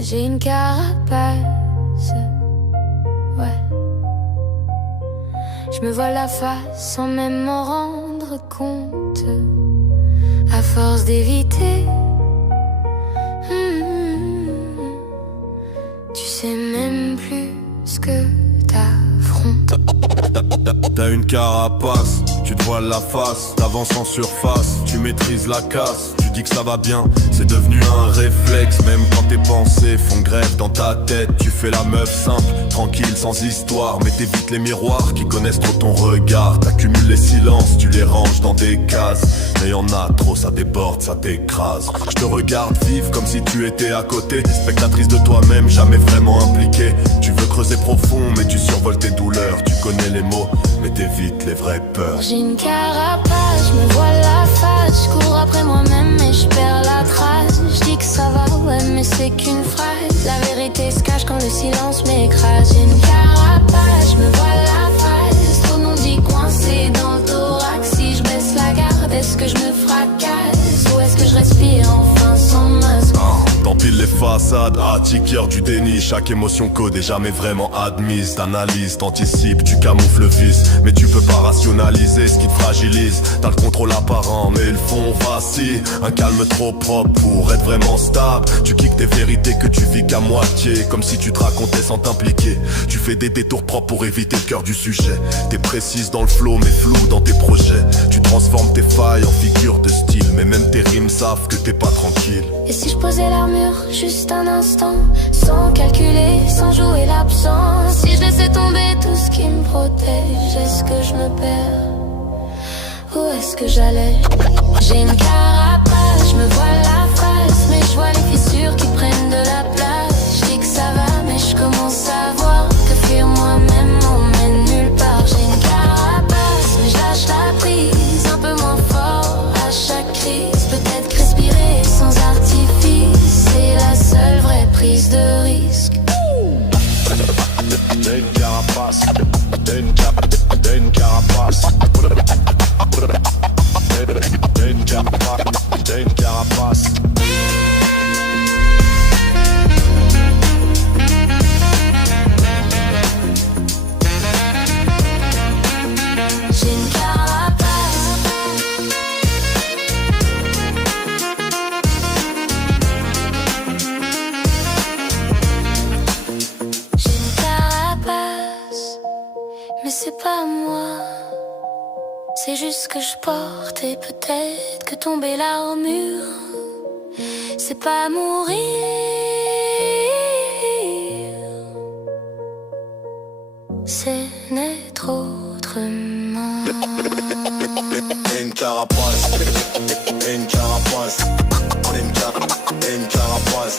J'ai une carapace, ouais. Je me vois la face sans même m'en rendre compte. À force d'éviter, tu sais même plus ce que t'affrontes. T'as une carapace, tu te voiles la face, t'avances en surface, tu maîtrises la casse. Tu dis que ça va bien, c'est devenu un réflexe. Même quand tes pensées font grève dans ta tête, tu fais la meuf simple, tranquille, sans histoire. Mais t'évites les miroirs qui connaissent trop ton regard. T'accumules les silences, tu les ranges dans des cases. Mais y'en a trop, ça déborde, ça t'écrase. Je te regarde vivre comme si tu étais à côté, spectatrice de toi-même, jamais vraiment impliquée. Tu veux creuser profond, mais tu survoles tes douleurs. Tu connais les mots, mais t'évites les vraies peurs. J'ai une carapace, je me vois la face. Je cours après moi-même et je perds la trace. Je dis que ça va, ouais, mais c'est qu'une phrase. La vérité se cache quand le silence m'écrase. J'ai une carapace, je me vois la face. Trop non-dit coincé dans le thorax. Si je baisse la garde, est-ce que je me fracasse? Ou est-ce que je respire enfin sans masque? T'empiles les façades, attiqueur du déni. Chaque émotion codée, jamais vraiment admise. T'analyses, t'anticipes, tu camoufles le vice. Mais tu peux pas rationaliser ce qui te fragilise. T'as le contrôle apparent, mais le fond vacille. Un calme trop propre pour être vraiment stable. Tu kicks des vérités que tu vis qu'à moitié, comme si tu te racontais sans t'impliquer. Tu fais des détours propres pour éviter le cœur du sujet. T'es précise dans le flow, mais flou dans tes projets. Tu transformes tes failles en figures de style. Mais même tes rimes savent que t'es pas tranquille. Et si je posais l'armure juste un instant, sans calculer, sans jouer l'absence? Si je laissais tomber tout ce qui me protège, est-ce que je me perds? Où est-ce que j'allais? J'ai une carapace, je me vois la face, mais je vois les fissures qui prennent de la place. Je dis que ça va, mais je commence à voir que fuir moi-même m'emmène nulle part. J'ai une carapace, mais je lâche la prise, un peu moins fort à chaque crise. Peut-être que respirer sans artifice, c'est la seule vraie prise de risque. T'as une carapace, t'as une carapace, t'as une carapace, t'as une carapace. J'ai une carapace. J'ai une carapace, mais c'est pas moi. C'est juste que je porte et peut-être que tomber l'armure, c'est pas mourir. C'est naître autrement. Une carapace, une carapace, une carapace.